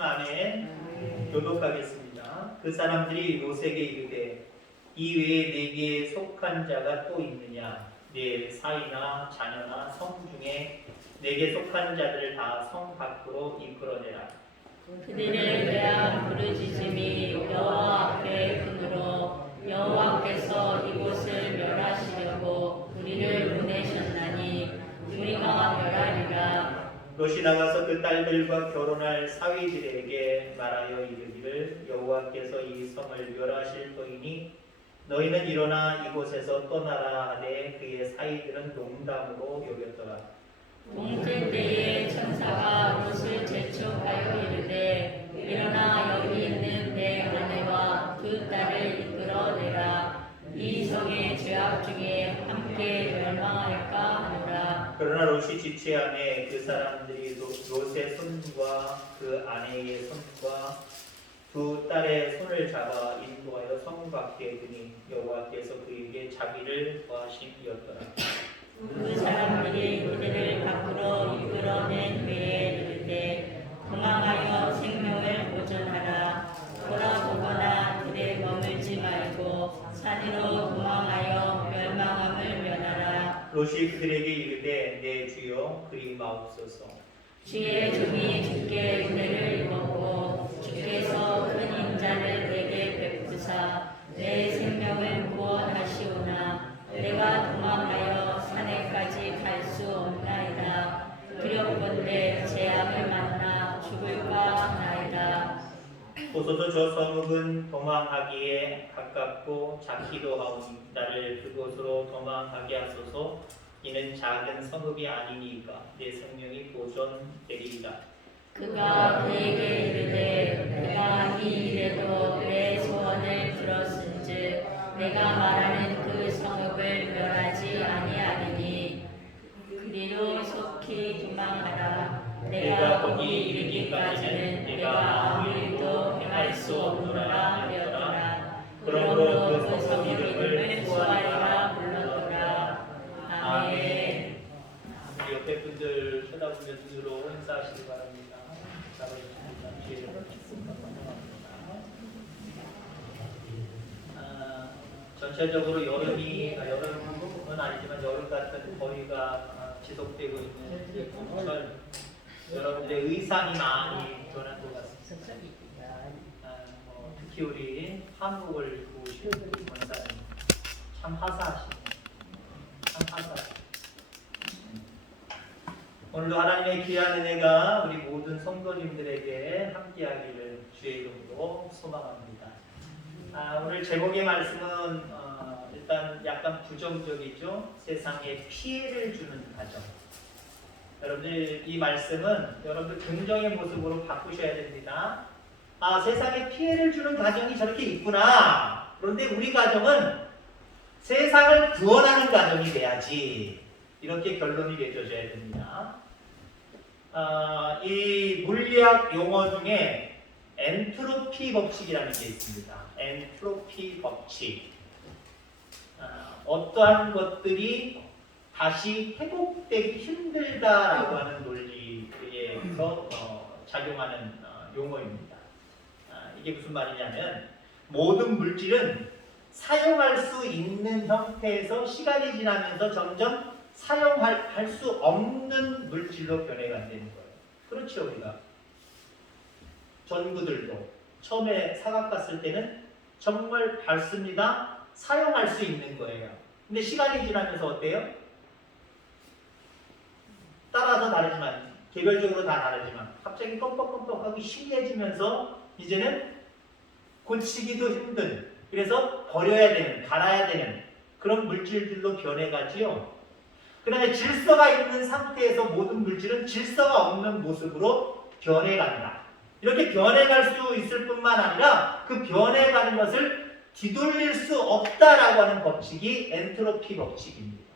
말씀 안에 교독하겠습니다. 그 사람들이 롯에게 이르되 이 외에 내게 속한 자가 또 있느냐? 내 사이나 자녀나 성 중에 내게 속한 자들을 다 성 밖으로 이끌어내라. 그들에 대한 부르짖음이 여호와 앞에 크므로 여호와께서 이곳을 멸하시려고 우리를 보내셨나니 우리가 멸하리라. 롯이 나가서 그 딸들과 결혼할 사위들에게 말하여 이르기를 여호와께서 이 성을 멸하실 터이니 너희는 일어나 이곳에서 떠나라 하되 그의 사위들은 농담으로 여겼더라. 동제 때에 천사가 롯을 재촉하여 이르되 일어나 여기 있는 내 아내와 두 딸을 이끌어내라. 이 성의 죄악 중에 함께 멸망할까 하노라. 그러나 롯이 지체하매 그 사람들이 롯의 손과 그 아내의 손과 두 딸의 손을 잡아 인도하여 성 밖에 두니 여호와께서 그에게 자비를 더하심이었더라. 그 사람들이 그들을 밖으로 이끌어낸 후에 이르되 도망하여 생명을 보존하라. 돌아보거나 들에 머물지 말고 산으로 도망하여 멸망함을 면하라. 롯이 그들에게 이르되 내 주여 그리 마옵소서. 주의 종이 주께 은혜를 입었고 주께서 큰 인자를 내게 베푸사 내 생명을 구원하시오나 내가 도망하여 산에까지 갈 수 없나이다. 두렵건대 재앙을 만나 죽을까 하나이다. 보소서 저 성읍은 도망하기에 가깝고 작기도 하오니 나를 그곳으로 도망하게 하소서. 이는 작은 성읍이 아니니까 내 생명이 보존되리이다. 그가 그에게 이르되 내가 이 일에도 내 소원을 들었은즉 내가 말하는 그 성읍을 멸하지 아니하리니 그리로 속히 도망하라. 내가 거기 이르기까지는 내가 아무 일도 행할 수 없노라 하였더라. 그러므로 그 성읍 이름을 수아리라 불렀더라. 아멘. 우리 옆에 분들 쳐다보며 눈으로 인사하시기 바랍니다. 잘하셨습니다. 뒤에 전체적으로 여름은 아니지만 여름 같은 거리가 지속되고 있는 이 봄철 여러분들의 의상이 많이 변한 것 같습니다. 특히 우리 한복을 입고 오신 원사님 참 화사하시네요. 참 화사하시네요. 오늘도 하나님의 귀한 은혜가 우리 모든 성도님들에게 함께하기를 주의 이름으로 소망합니다. 오늘 제목의 말씀은 일단 약간 부정적이죠. 세상에 피해를 주는 가정. 여러분들 이 말씀은 여러분들 긍정의 모습으로 바꾸셔야 됩니다. 세상에 피해를 주는 가정이 저렇게 있구나. 그런데 우리 가정은 세상을 구원하는 가정이 돼야지. 이렇게 결론이 내려져야 됩니다. 이 물리학 용어 중에 엔트로피 법칙이라는 게 있습니다. 엔트로피 법칙. 어떠한 것들이 다시 회복되기 힘들다라고 하는 논리에서 작용하는 용어입니다. 이게 무슨 말이냐면 모든 물질은 사용할 수 있는 형태에서 시간이 지나면서 점점 사용할 수 없는 물질로 변해간다는 거예요. 그렇죠, 우리가. 전구들도 처음에 사각 봤을 때는 정말 밝습니다. 사용할 수 있는 거예요. 근데 시간이 지나면서 어때요? 따라서 다르지만, 개별적으로 다 다르지만 갑자기 껌뻑껌뻑하고 희미해지면서 이제는 고치기도 힘든, 그래서 버려야 되는, 갈아야 되는 그런 물질들로 변해가지요. 그 다음에 질서가 있는 상태에서 모든 물질은 질서가 없는 모습으로 변해간다. 이렇게 변해갈 수 있을 뿐만 아니라 그 변해가는 것을 뒤돌릴 수 없다라고 하는 법칙이 엔트로피 법칙입니다.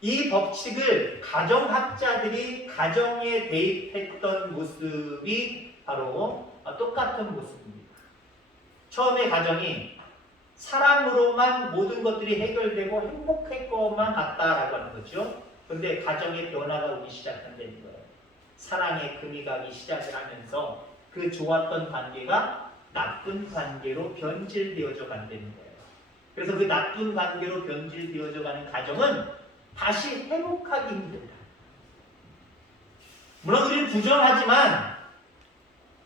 이 법칙을 가정학자들이 가정에 대입했던 모습이 바로 똑같은 모습입니다. 처음에 가정이 사랑으로만 모든 것들이 해결되고 행복할 것만 같다라고 하는 거죠. 그런데 가정의 변화가 오기 시작한다는 거예요. 사랑에 금이 가기 시작을 하면서 그 좋았던 관계가 나쁜 관계로 변질되어져 간다는 거예요. 그래서 그 나쁜 관계로 변질되어져 가는 가정은 다시 회복하기 힘들다. 물론 우리는 부정하지만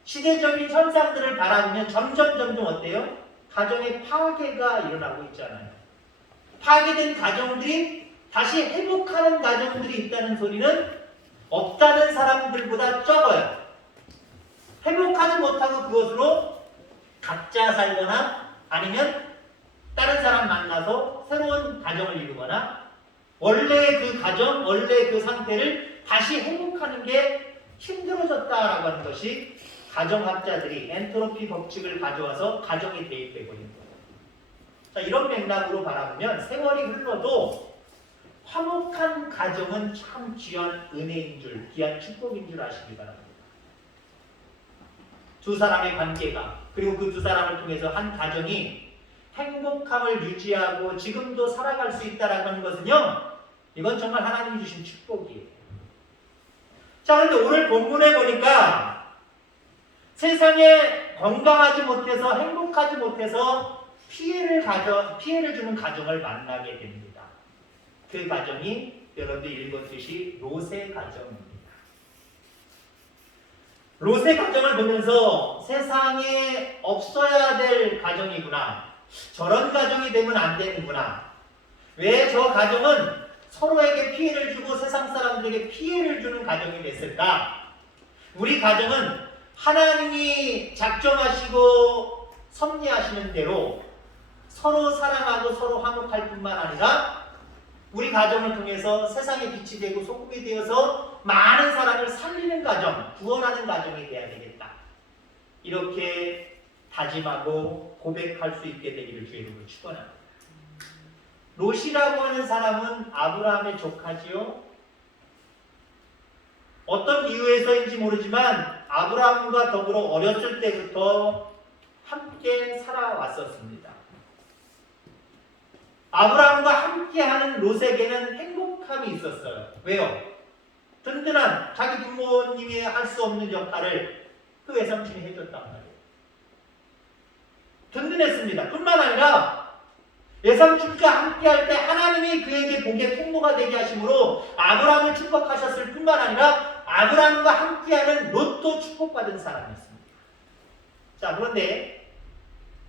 시대적인 현상들을 바라보면 점점 어때요? 가정의 파괴가 일어나고 있잖아요. 파괴된 가정들이 다시 회복하는 가정들이 있다는 소리는 없다는 사람들보다 적어요. 회복하지 못하고 그것으로 각자 살거나 아니면 다른 사람 만나서 새로운 가정을 이루거나 원래 그 가정, 원래 그 상태를 다시 회복하는 게 힘들어졌다라고 하는 것이 가정학자들이 엔트로피 법칙을 가져와서 가정에 대입해 버린 거예요. 자, 이런 맥락으로 바라보면 세월이 흘러도 화목한 가정은 참 귀한 은혜인 줄, 귀한 축복인 줄 아시기 바랍니다. 두 사람의 관계가, 그리고 그 두 사람을 통해서 한 가정이 행복함을 유지하고 지금도 살아갈 수 있다라고 하는 것은요, 이건 정말 하나님이 주신 축복이에요. 자, 그런데 오늘 본문에 보니까 세상에 건강하지 못해서 행복하지 못해서 피해를 주는 가정을 만나게 됩니다. 그 가정이 여러분들이 읽었듯이 롯의 가정입니다. 롯의 가정을 보면서 세상에 없어야 될 가정이구나. 저런 가정이 되면 안 되는구나. 왜 저 가정은 서로에게 피해를 주고 세상 사람들에게 피해를 주는 가정이 됐을까? 우리 가정은 하나님이 작정하시고 섭리하시는 대로 서로 사랑하고 서로 화목할 뿐만 아니라 우리 가정을 통해서 세상에 빛이 되고 소금이 되어서 많은 사람을 살리는 가정, 구원하는 가정이 되어야 되겠다. 이렇게 다짐하고 고백할 수 있게 되기를 주의 이름으로 축원합니다. 롯이라고 하는 사람은 아브라함의 조카지요. 어떤 이유에서인지 모르지만 아브라함과 더불어 어렸을 때부터 함께 살아왔었습니다. 아브라함과 함께하는 롯에게는 행복함이 있었어요. 왜요? 든든한 자기 부모님이 할 수 없는 역할을 그 외삼촌이 해줬단 말이에요. 든든했습니다. 뿐만 아니라 외삼촌과 함께할 때 하나님이 그에게 복의 통로가 되게 하심으로 아브라함을 축복하셨을 뿐만 아니라 아브라함과 함께하는 롯도 축복받은 사람이었습니다. 자, 그런데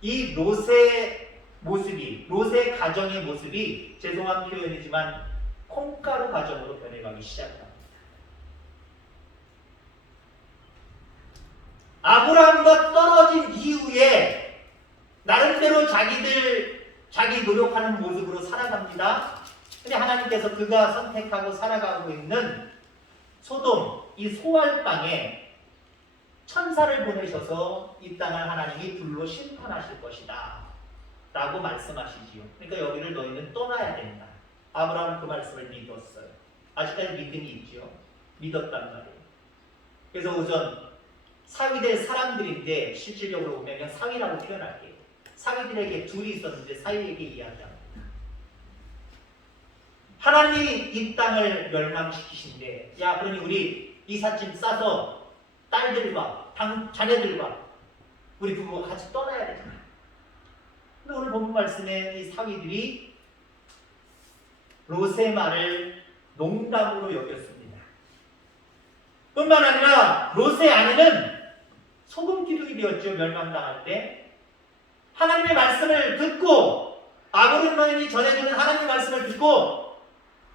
이 롯의 모습이, 롯의 가정의 모습이 죄송한 표현이지만 콩가루 가정으로 변해가기 시작합니다. 아브라함과 떨어진 이후에 나름대로 자기 노력하는 모습으로 살아갑니다. 근데 하나님께서 그가 선택하고 살아가고 있는 소돔, 이 소알방에 천사를 보내셔서 이 땅을 하나님이 불로 심판하실 것이다 라고 말씀하시지요. 그러니까 여기를 너희는 떠나야 된다. 아브라함은 그 말씀을 믿었어요. 아직까지 믿음이 있죠. 믿었단 말이에요. 그래서 우선 사위될 사람들인데 실질적으로 보면 그냥 사위라고 표현할게요. 사위들에게 둘이 있었는데 사위에게 이야기합니다. 하나님이 이 땅을 멸망시키신데 야 그러니 우리 이삿짐 싸서 딸들과 자녀들과 우리 부부가 같이 떠나야 되잖아. 근데 오늘 본문 말씀에 이 사위들이 롯의 말을 농담으로 여겼습니다. 뿐만 아니라 롯의 아내는 소금 기둥이 되었죠. 멸망당할 때 하나님의 말씀을 듣고 아브라함이 전해주는 하나님의 말씀을 듣고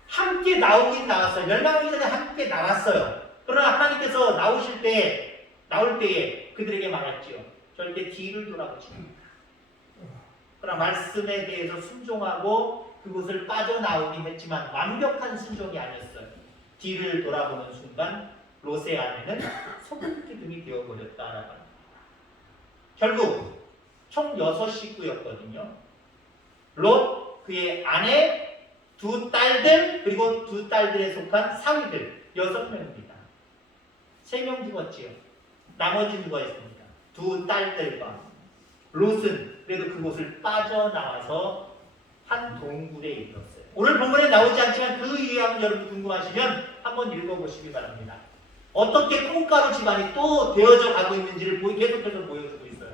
함께 나오긴 나왔어요. 멸망하기 전에 함께 나왔어요. 그러나 하나님께서 나올 때에 그들에게 말했지요. 절대 뒤를 돌아보지 말라. 그러나 말씀에 대해서 순종하고 그곳을 빠져나오긴 했지만 완벽한 순종이 아니었어요. 뒤를 돌아보는 순간 롯의 아내는 소금 기둥이 되어버렸다라고 합니다. 결국 총 6식구였거든요. 롯, 그의 아내, 두 딸들, 그리고 두 딸들에 속한 사위들 6명입니다. 3명 죽었지요. 나머지 누가 있습니까? 두 딸들과 롯은 그래도 그곳을 빠져나와서 한 동굴에 이르렀어요. 오늘 본문에 나오지 않지만 그 이유가 여러분 궁금하시면 한번 읽어보시기 바랍니다. 어떻게 콩가루 집안이 또 되어져 가고 있는지를 계속해서 보여주고 있어요.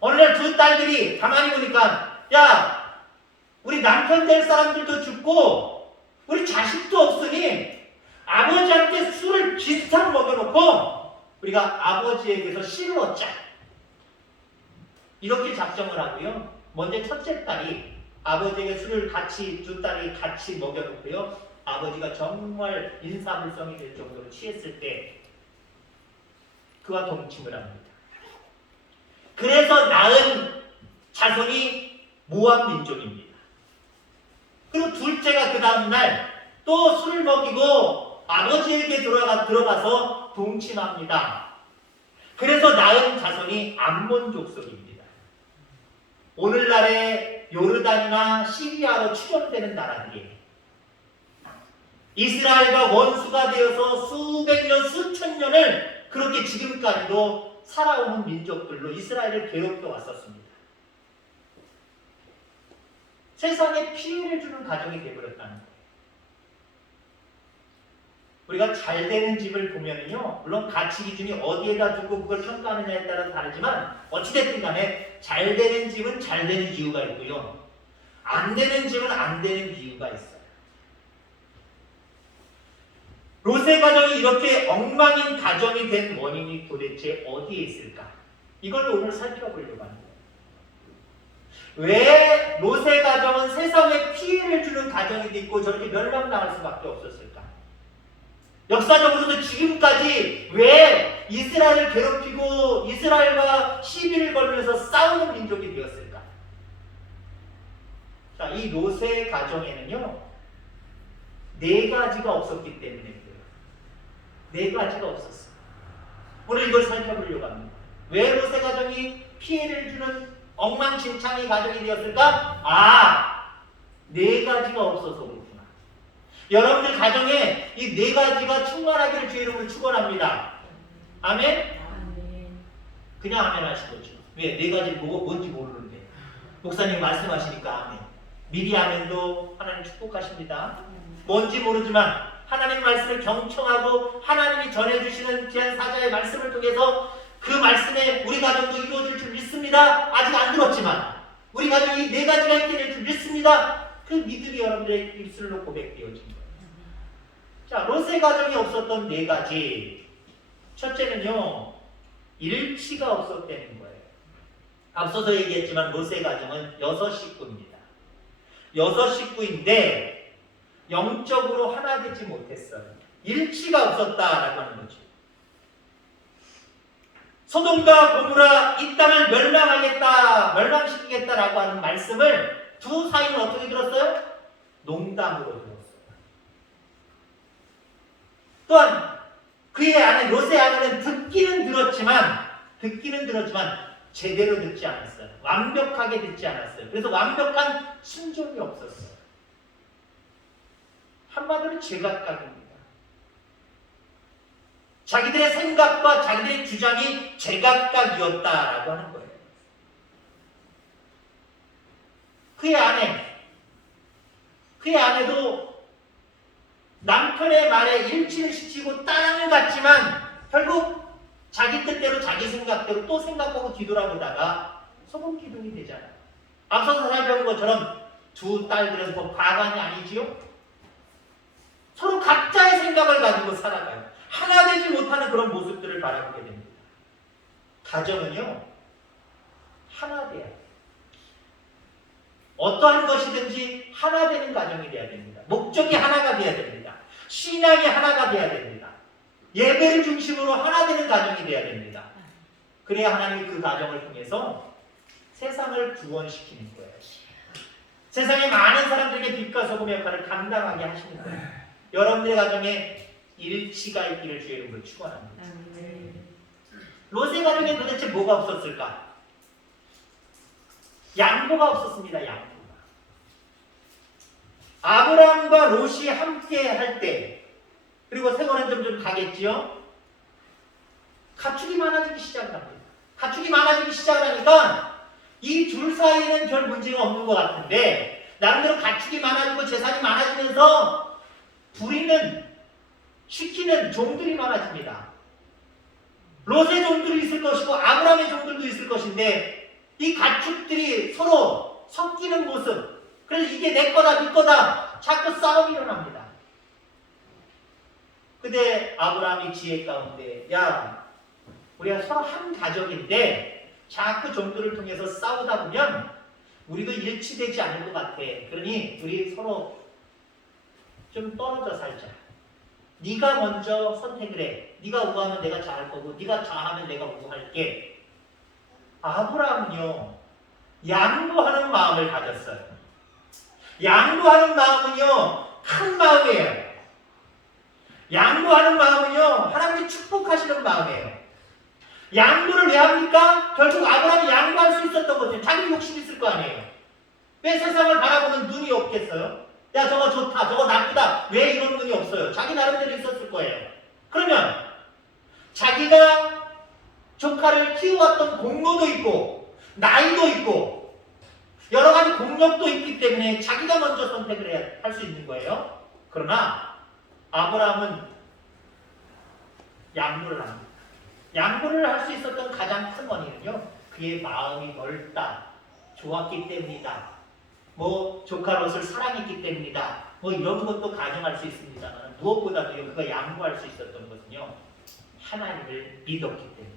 어느 날 두 딸들이 가만히 보니까 야, 우리 남편 될 사람들도 죽고 우리 자식도 없으니 아버지한테 술을 비슷하게 먹여놓고 우리가 아버지에게서 씨를 얻자. 이렇게 작정을 하고요. 먼저 첫째 딸이 아버지에게 술을 두 딸이 같이 먹여놓고요. 아버지가 정말 인사불성이 될 정도로 취했을 때 그와 동침을 합니다. 그래서 낳은 자손이 모압 민족입니다. 그리고 둘째가 그 다음날 또 술을 먹이고 아버지에게 들어가서 동침합니다. 그래서 낳은 자손이 암몬 족속입니다. 오늘날의 요르단이나 시리아로 추정되는 나라들이에요. 이스라엘과 원수가 되어서 수백 년, 수천 년을 그렇게 지금까지도 살아오는 민족들로 이스라엘을 괴롭혀 왔었습니다. 세상에 피해를 주는 가정이 되어버렸다는 거예요. 우리가 잘 되는 집을 보면요, 물론 가치 기준이 어디에다 두고 그걸 평가하느냐에 따라 다르지만 어찌됐든 간에 잘 되는 집은 잘 되는 이유가 있고요, 안 되는 집은 안 되는 이유가 있어요. 롯의 가정이 이렇게 엉망인 가정이 된 원인이 도대체 어디에 있을까? 이걸 오늘 살펴보려고 합니다. 왜 롯의 가정은 세상에 피해를 주는 가정이 됐고 저렇게 멸망당할 수밖에 없었을까? 역사적으로도 지금까지 왜 이스라엘을 괴롭히고 이스라엘과 시비를 걸면서 싸우는 민족이 되었을까? 자, 이 롯의 가정에는요, 네 가지가 없었기 때문에 그래요. 네 가지가 없었어요. 오늘 이걸 살펴보려고 합니다. 왜 롯의 가정이 피해를 주는 엉망진창의 가정이 되었을까? 네 가지가 없어서 그렇구나. 여러분들 가정에 이 네 가지가 충만하기를 주의 이름으로 축원합니다. 아멘? 그냥 아멘 하시겠죠. 왜? 네 가지 뭔지 모르는데 목사님 말씀하시니까 아멘. 미리 아멘도 하나님 축복하십니다. 뭔지 모르지만 하나님 말씀을 경청하고 하나님이 전해주시는 귀한 사자의 말씀을 통해서 그 말씀에 우리 가정도 이루어질 줄 믿습니다. 아직 안 들었지만 우리 가정이 네 가지가 있게 될 줄 믿습니다. 그 믿음이 여러분들의 입술로 고백되어진 거예요. 자, 롯의 가정이 없었던 네 가지. 첫째는요, 일치가 없었다는 거예요. 앞서서 얘기했지만 롯의 가정은 6식구입니다. 6식구인데 영적으로 하나 되지 못했어요. 일치가 없었다라고 하는 거죠. 소돔과 고모라 이 땅을 멸망시키겠다라고 하는 말씀을 두 사이는 어떻게 들었어요? 농담으로 들었어요. 또한 그의 아내 롯의 아내는 듣기는 들었지만 제대로 듣지 않았어요. 완벽하게 듣지 않았어요. 그래서 완벽한 순종이 없었어요. 한마디로 제각각입니다. 자기들의 생각과 자기들의 주장이 제각각이었다라고 하는 거예요. 그의 아내도 남편의 말에 일치를 시키고 따라는 갔지만 결국 자기 뜻대로 자기 생각대로 또 생각하고 뒤돌아보다가 소금 기둥이 되잖아요. 앞서서 살펴본 것처럼 두 딸들은 뭐 과관이 아니지요? 서로 각자의 생각을 가지고 살아가요. 하나 되지 못하는 그런 모습들을 바라보게 됩니다. 가정은요, 하나 돼야 돼요. 어떠한 것이든지 하나 되는 가정이 돼야 됩니다. 목적이 하나가 돼야 됩니다. 신앙이 하나가 돼야 됩니다. 예배를 중심으로 하나 되는 가정이 돼야 됩니다. 그래야 하나님이 그 가정을 통해서 세상을 구원시키는 거예요. 세상에 많은 사람들에게 빛과 소금 역할을 감당하게 하시는 거예요. 여러분들의 가정에 일치가 있기를 주의 이름으로 축원합니다. 롯의 가정에 도대체 뭐가 없었을까? 양보가 없었습니다. 양보가. 아브라함과 롯이 함께 할 때, 그리고 세월은 점점 가겠지요. 가축이 많아지기 시작합니다. 가축이 많아지기 시작하니까 이 둘 사이에는 별 문제가 없는 것 같은데 나름대로 가축이 많아지고 재산이 많아지면서 부리는 시키는 종들이 많아집니다. 롯의 종들이 있을 것이고 아브라함의 종들도 있을 것인데 이 가축들이 서로 섞이는 모습, 그래서 이게 내 거다 네 거다 자꾸 싸움이 일어납니다. 근데 아브라함이 지혜 가운데 야 우리가 서로 한 가족인데 자꾸 종들을 통해서 싸우다 보면 우리도 일치되지 않을 것 같아. 그러니 우리 서로 좀 떨어져 살자. 네가 먼저 선택을 해. 네가 우하면 내가 좌할 거고 네가 좌하면 내가 우할게. 아브라함은요 양보하는 마음을 가졌어요. 양보하는 마음은요 큰 마음이에요. 양보하는 마음은요 하나님이 축복하시는 마음이에요. 양보를 왜 합니까? 결국 아브라함이 양보할 수 있었던 거죠. 자기 욕심이 있을 거 아니에요. 왜 세상을 바라보는 눈이 없겠어요? 야 저거 좋다 저거 나쁘다 왜 이런 눈이 없어요? 자기 나름대로 있었을 거예요. 그러면 자기가 조카를 키워왔던 공로도 있고 나이도 있고 여러 가지 공력도 있기 때문에 자기가 먼저 선택을 할 수 있는 거예요. 그러나 아브라함은 양보를 합니다. 양보를 할 수 있었던 가장 큰 원인은요 그의 마음이 넓다, 좋았기 때문이다. 뭐 조카 롯을 사랑했기 때문이다. 뭐 이런 것도 가정할 수 있습니다만 무엇보다도요 그가 양보할 수 있었던 것은요 하나님을 믿었기 때문에.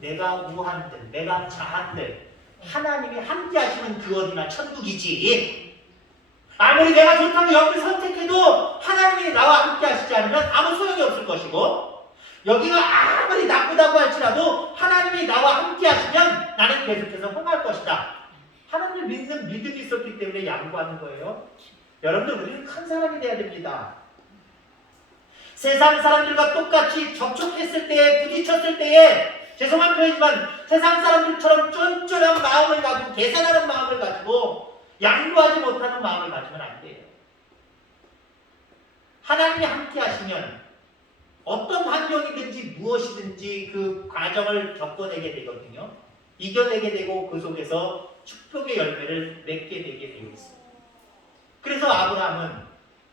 내가 우한들, 내가 자한들 하나님이 함께 하시는 그 어디나 천국이지. 아무리 내가 좋다고 여기를 선택해도 하나님이 나와 함께 하시지 않으면 아무 소용이 없을 것이고 여기가 아무리 나쁘다고 할지라도 하나님이 나와 함께 하시면 나는 계속해서 흥할 것이다. 하나님을 믿는 믿음이 있었기 때문에 양보하는 거예요. 여러분들 우리는 큰 사람이 돼야 됩니다. 세상 사람들과 똑같이 접촉했을 때에 부딪혔을 때에 죄송한 표현이지만 세상 사람들처럼 쫀쫀한 마음을 가지고 계산하는 마음을 가지고 양보하지 못하는 마음을 가지면 안 돼요. 하나님이 함께 하시면 어떤 환경이든지 무엇이든지 그 과정을 겪어내게 되거든요. 이겨내게 되고 그 속에서 축복의 열매를 맺게 되게 되어 있습니다. 그래서 아브라함은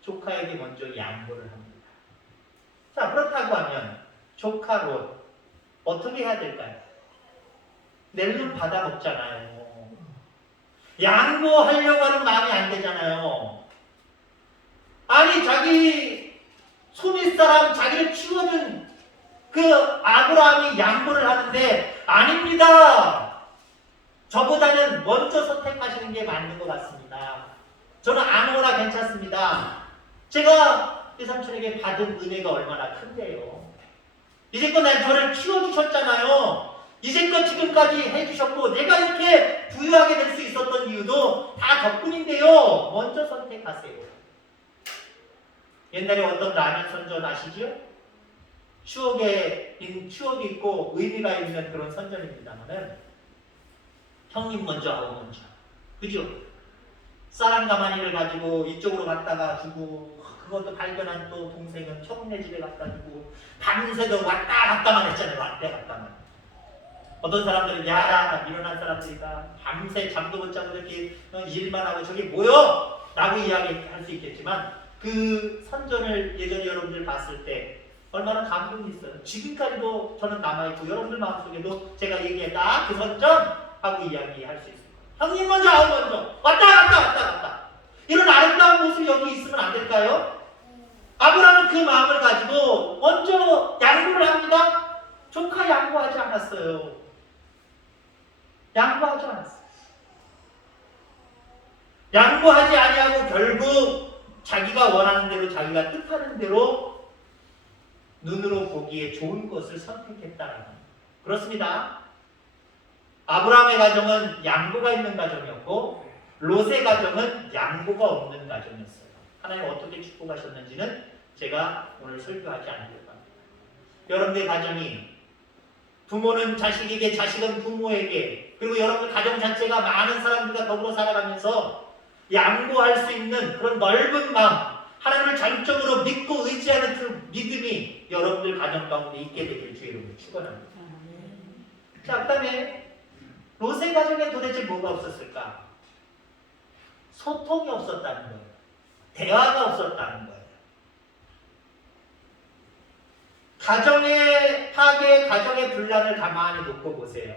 조카에게 먼저 양보를 합니다. 자, 그렇다고 하면 조카 롯 어떻게 해야 될까요? 낼름 받아 먹잖아요. 양보하려고 하는 마음이 안 되잖아요. 아니 자기 소밑사람 자기를 키워준 그 아브라함이 양보를 하는데 아닙니다. 저보다는 먼저 선택하시는 게 맞는 것 같습니다. 저는 아무거나 괜찮습니다. 제가 이 삼촌에게 받은 은혜가 얼마나 큰데요. 이제껏 저를 키워주셨잖아요. 이제껏 지금까지 해주셨고 내가 이렇게 부유하게 될 수 있었던 이유도 다 덕분인데요. 먼저 선택하세요. 옛날에 어떤 라면 선전 아시죠? 추억이 있고 의미가 있는 그런 선전입니다만은 형님 먼저 하고 먼저. 그죠? 쌀한 가마니를 가지고 이쪽으로 갔다가 주고 그것도 발견한 또 동생은 형네 집에 갖다 주고 밤새도 왔다 갔다만 했잖아요. 왔다 갔다만. 어떤 사람들은 야 일어난 사람들이다 밤새 잠도 못 자고 이렇게 일만 하고 저게 뭐여? 라고 이야기할 수 있겠지만 그 선전을 예전에 여러분들 봤을 때 얼마나 감동이 있어요. 지금까지도 저는 남아있고 여러분들 마음속에도 제가 얘기했다 그 선전 하고 이야기할 수 있습니다. 형님 먼저 아우 먼저 왔다 이런 아름다운 모습이 여기 있으면 안 될까요? 아브라함은 그 마음을 가지고 먼저 양보를 합니다. 조카 양보하지 않았어요. 양보하지 않았어요. 양보하지 아니하고 결국 자기가 원하는 대로 자기가 뜻하는 대로 눈으로 보기에 좋은 것을 선택했다는 그렇습니다. 아브라함의 가정은 양보가 있는 가정이었고 롯의 가정은 양보가 없는 가정이었어요. 하나님 어떻게 축복하셨는지는 제가 오늘 설교하지 않으려고 합니다. 여러분의 가정이 부모는 자식에게 자식은 부모에게 그리고 여러분 가정 자체가 많은 사람들과 더불어 살아가면서 양보할 수 있는 그런 넓은 마음 하나님을 전적으로 믿고 의지하는 그 믿음이 여러분들 가정 가운데 있게 되길 주의 이름으로 축원합니다. 자, 그 다음에 롯의 가정에 도대체 뭐가 없었을까? 소통이 없었다는 거예요. 대화가 없었다는 거예요. 가정의 파괴, 가정의 분란을 가만히 놓고 보세요.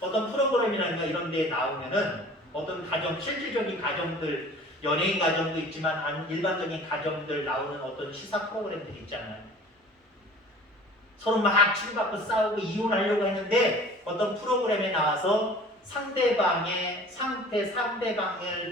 어떤 프로그램이나 이런 데에 나오면은 어떤 가정, 실질적인 가정들, 연예인 가정도 있지만 일반적인 가정들 나오는 어떤 시사 프로그램들이 있잖아요. 서로 막 치고받고 싸우고 이혼하려고 했는데 어떤 프로그램에 나와서 상대방을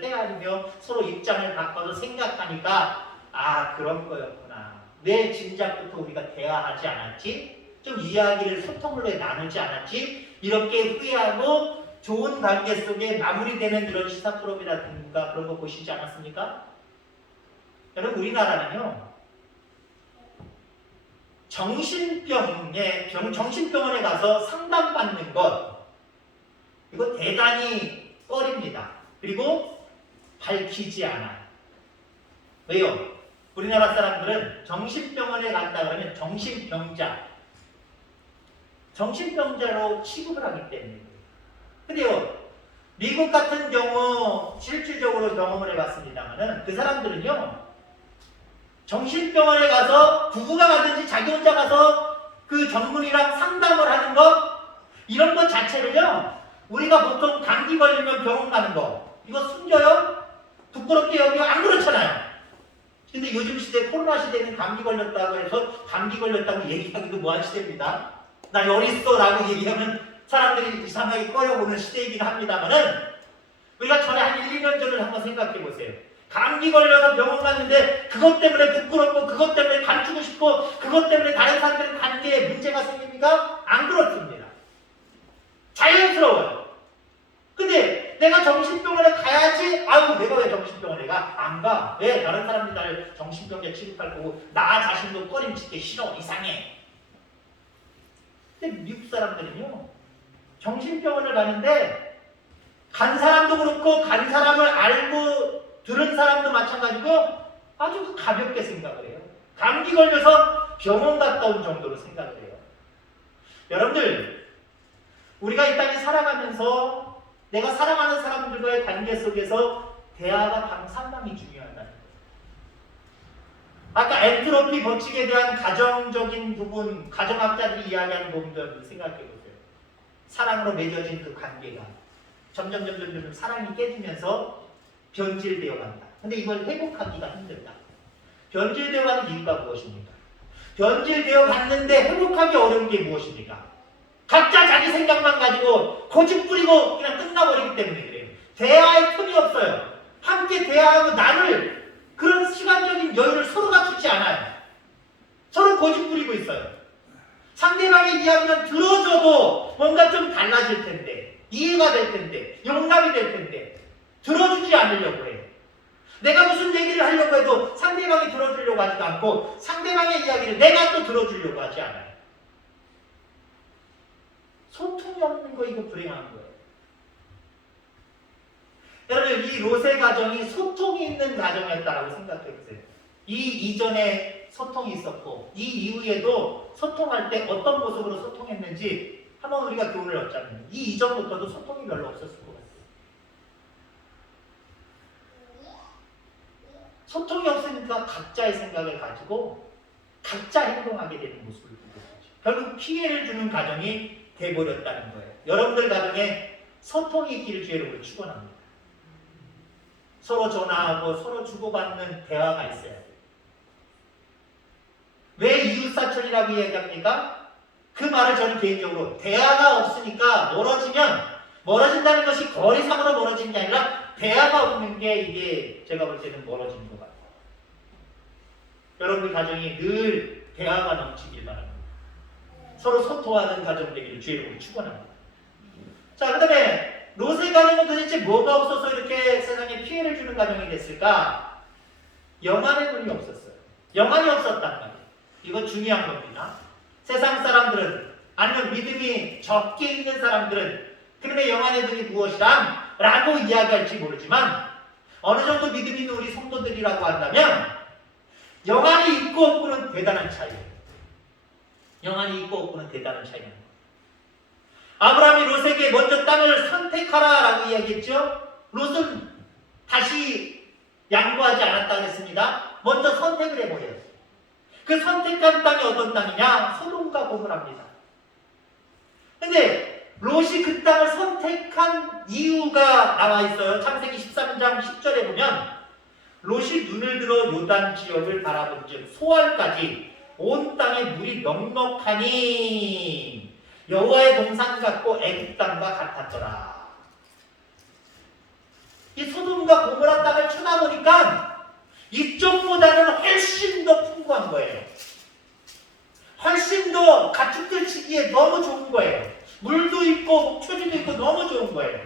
헤아리며 서로 입장을 바꿔서 생각하니까 아, 그런 거였구나. 왜 진작부터 우리가 대화하지 않았지? 좀 이야기를 소통으로 나누지 않았지? 이렇게 후회하고 좋은 관계 속에 마무리되는 이런 시사 프로그램이라든가 그런 거 보시지 않았습니까? 여러분, 우리나라는요, 정신병원에 가서 상담받는 것, 이거 대단히 꺼립니다. 그리고 밝히지 않아요. 왜요? 우리나라 사람들은 정신병원에 간다 그러면 정신병자로 취급을 하기 때문에. 근데요, 미국 같은 경우 실질적으로 경험을 해봤습니다만은 그 사람들은요, 정신병원에 가서 부부가 가든지 자기 혼자 가서 그 전문의랑 상담을 하는 것, 이런 것 자체를요, 우리가 보통 감기 걸리면 병원 가는 거, 이거 숨겨요? 부끄럽게 여기요? 안 그렇잖아요. 근데 요즘 시대, 코로나 시대는 감기 걸렸다고 해서 감기 걸렸다고 얘기하기도 뭐한 시대입니다. 나 열 있어 라고 얘기하면 사람들이 이상하게 꺼려보는 시대이긴 합니다만은 우리가 전에 한 1, 2년 전을 한번 생각해 보세요. 감기 걸려서 병원 갔는데 그것 때문에 부끄럽고 그것 때문에 감추고 싶고 그것 때문에 다른 사람들의 관계에 문제가 생깁니까? 안 그렇습니다. 자연스러워요. 근데 내가 정신병원에 가야지. 아유, 내가 왜 정신병원에 가? 안 가. 왜? 다른 사람들이 나를 정신병자 취급할 거고 나 자신도 꺼림칙게 싫어. 이상해. 근데 미국 사람들은요, 정신병원을 가는데 간 사람도 그렇고 간 사람을 알고 들은 사람도 마찬가지고 아주 가볍게 생각을 해요. 감기 걸려서 병원 갔다 온 정도로 생각을 해요. 여러분들, 우리가 이 땅에 살아가면서 내가 사랑하는 사람들과의 관계 속에서 대화가 상당히 중요하다는 거예요. 아까 엔트로피 법칙에 대한 가정적인 부분, 가정학자들이 이야기하는 부분들 생각해 보세요. 사랑으로 맺어진 그 관계가 점점 사랑이 깨지면서 변질되어 간다. 근데 이걸 회복하기가 힘들다. 변질되어 가는 이유가 무엇입니까? 변질되어 갔는데 회복하기 어려운 게 무엇입니까? 각자 자기 생각만 가지고 고집 부리고 그냥 끝나버리기 때문에 그래요. 대화의 틈이 없어요. 함께 대화하고 나눌 그런 시간적인 여유를 서로가 주지 않아요. 서로 고집 부리고 있어요. 상대방의 이야기만 들어줘도 뭔가 좀 달라질 텐데, 이해가 될 텐데, 용납이 될 텐데 들어주지 않으려고 해요. 내가 무슨 얘기를 하려고 해도 상대방이 들어주려고 하지도 않고 상대방의 이야기를 내가 또 들어주려고 하지 않아요. 소통이 없는 거, 이거 불행한 거예요. 여러분, 이 롯의 가정이 소통이 있는 가정이었다라고 생각해 보세요. 이 이전에 소통이 있었고 이 이후에도 소통할 때 어떤 모습으로 소통했는지 한번 우리가 교훈을 얻자면 이 이전부터도 소통이 별로 없었을 것 같아요. 소통이 없으니까 각자의 생각을 가지고 각자 행동하게 되는 모습을 보게 되죠. 결국 피해를 주는 가정이 돼버렸다는 거예요. 여러분들 가정에 소통이 있기를 주의로 축원합니다. 서로 전화하고 서로 주고받는 대화가 있어야 돼요. 왜 이웃사촌이라고 이야기합니까? 그 말을 저는 개인적으로 대화가 없으니까 멀어진다는 것이 거리상으로 멀어지는 게 아니라 대화가 없는 게 이게 제가 볼 때는 멀어지는 것 같아요. 여러분들 가정이 늘 대화가 넘치길 바랍니다. 서로 소통하는 가정 되기를 주의로 축원합니다. 자, 그 다음에 롯의 가정은 도대체 뭐가 없어서 이렇게 세상에 피해를 주는 가정이 됐을까? 영안의 눈이 없었어요. 영안이 없었단 말이에요. 이거 중요한 겁니다. 세상 사람들은, 아니면 믿음이 적게 있는 사람들은 그놈의 영안의 눈이 무엇이란? 라고 이야기할지 모르지만 어느 정도 믿음이 있는 우리 성도들이라고 한다면 영안이 있고 없고는 대단한 차이예요. 영안이 있고 없고는 대단한 차이입니다. 아브라함이 롯에게 먼저 땅을 선택하라 라고 이야기했죠. 롯은 다시 양보하지 않았다고 했습니다. 먼저 선택을 해버렸어요. 그 선택한 땅이 어떤 땅이냐? 소돔과 고모라입니다. 근데 롯이 그 땅을 선택한 이유가 나와 있어요. 창세기 13장 10절에 보면 롯이 눈을 들어 요단 지역을 바라본즉 소알까지 온 땅에 물이 넉넉하니 여호와의 동산 같고 애굽 땅과 같았더라. 이 소돔과 고모라 땅을 쳐다보니까 이쪽보다는 훨씬 더 풍부한 거예요. 훨씬 더 가축들 치기에 너무 좋은 거예요. 물도 있고 목초지도 있고 너무 좋은 거예요.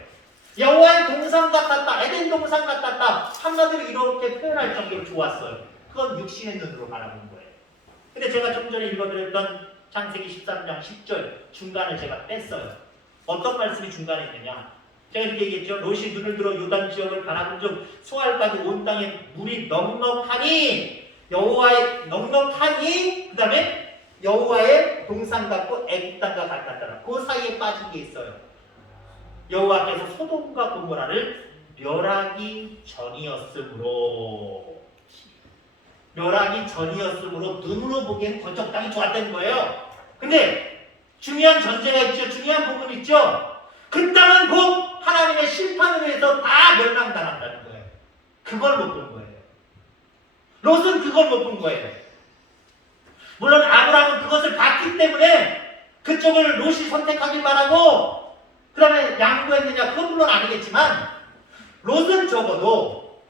여호와의 동산 같았다, 에덴 동산 같았다, 한마디로 이렇게 표현할 정도로 좋았어요. 그건 육신의 눈으로 바라본 거예요. 근데 제가 좀 전에 읽어드렸던 창세기 13장 10절 중간을 제가 뺐어요. 어떤 말씀이 중간에 있느냐? 제가 이렇게 얘기했죠. 롯이 눈을 들어 요단 지역을 바라본즉 소알까지 온 땅에 물이 넉넉하니 그 다음에 여호와의 동산 같고 애굽 땅과 같았더라. 그 사이에 빠진 게 있어요. 여호와께서 소돔과 고모라를 멸하기 전이었으므로 눈으로 보기엔 더 적당히 좋았다는 거예요. 근데 중요한 전제가 있죠. 중요한 부분이 있죠. 그 땅은 곧 하나님의 심판으로 해서 다 멸망당한다는 거예요. 그걸 못 본 거예요. 롯은 그걸 못 본 거예요. 물론 아브라함은 그것을 봤기 때문에 그쪽을 롯이 선택하길 바라고 그 다음에 양보했느냐 그건 물론 아니겠지만 롯은 적어도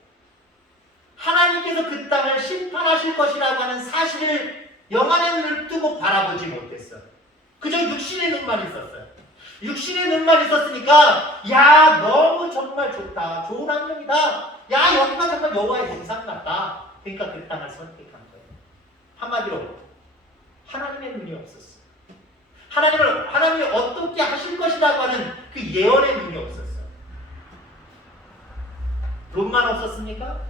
하나님께서 그 땅을 심판하실 것이라고 하는 사실을 영안의 눈을 뜨고 바라보지 못했어요. 그저 육신의 눈만 있었어요. 육신의 눈만 있었으니까 야 너무 정말 좋다. 좋은 환경이다. 야 여기가 정말 여호와의 동산 같다. 그러니까 그 땅을 선택한 거예요. 한마디로 하나님의 눈이 없었어요. 하나님이 어떻게 하실 것이라고 하는 그 예언의 눈이 없었어요. 롯만 없었습니까?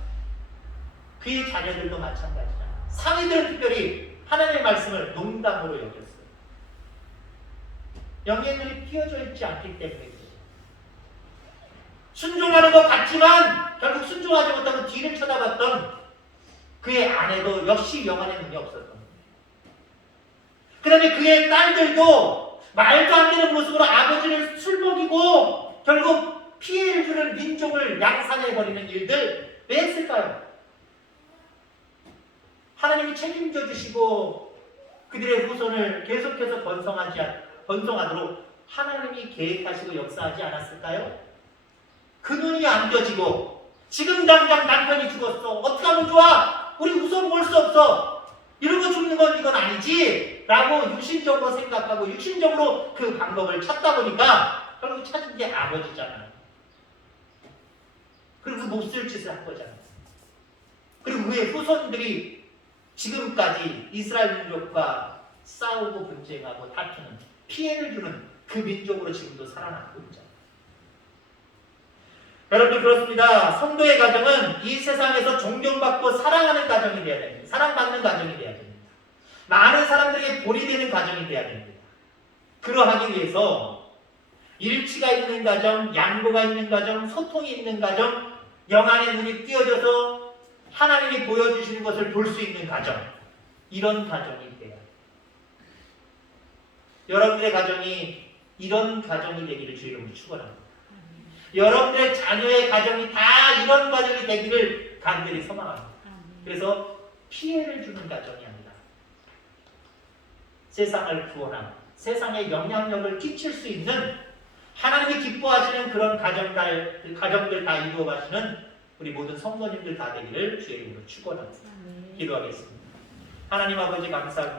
그의 자녀들도 마찬가지잖아요. 사위들은 특별히 하나님의 말씀을 농담으로 여겼어요. 영의 눈이 띄어져 있지 않기 때문에 순종하는 것 같지만 결국 순종하지 못하고 뒤를 쳐다봤던 그의 아내도 역시 영안의 눈이 없었던 거예요. 그 다음에 그의 딸들도 말도 안 되는 모습으로 아버지를 술 먹이고 결국 피해를 주는 민족을 양산해버리는 일들 왜 했을까요? 하나님이 책임져 주시고 그들의 후손을 계속해서 번성하도록 하나님이 계획하시고 역사하지 않았을까요? 그 눈이 안 떠지고 지금 당장 남편이 죽었어. 어떻게 하면 좋아? 우리 후손 볼 수 없어. 이러고 죽는 건 이건 아니지 라고 육신적으로 생각하고 육신적으로 그 방법을 찾다 보니까 결국 찾은 게 아버지잖아요. 그리고 못 쓸 짓을 한 거잖아요. 그리고 그의 후손들이 지금까지 이스라엘 민족과 싸우고 분쟁하고 다투는 피해를 주는 그 민족으로 지금도 살아남고 있잖아요. 여러분들 그렇습니다. 성도의 가정은 이 세상에서 존경받고 사랑하는 가정이 되어야 됩니다. 사랑받는 가정이 되어야 됩니다. 많은 사람들에게 본이 되는 가정이 되어야 됩니다. 그러하기 위해서 일치가 있는 가정, 양보가 있는 가정, 소통이 있는 가정, 영안의 눈이 띄어져서 하나님이 보여주시는 것을 볼 수 있는 가정, 이런 가정이 돼야 돼요. 여러분들의 가정이 이런 가정이 되기를 주의 이름으로 축원합니다. 여러분들의 자녀의 가정이 다 이런 가정이 되기를 간절히 소망합니다. 그래서 피해를 주는 가정이 아니라 세상을 구원하고 세상에 영향력을 끼칠 수 있는 하나님이 기뻐하시는 그런 가정들 다 이루어 가시는 우리 모든 성도님들 다 되기를 주의 이름으로 축원합니다. 기도하겠습니다. 하나님 아버지 감사합니다.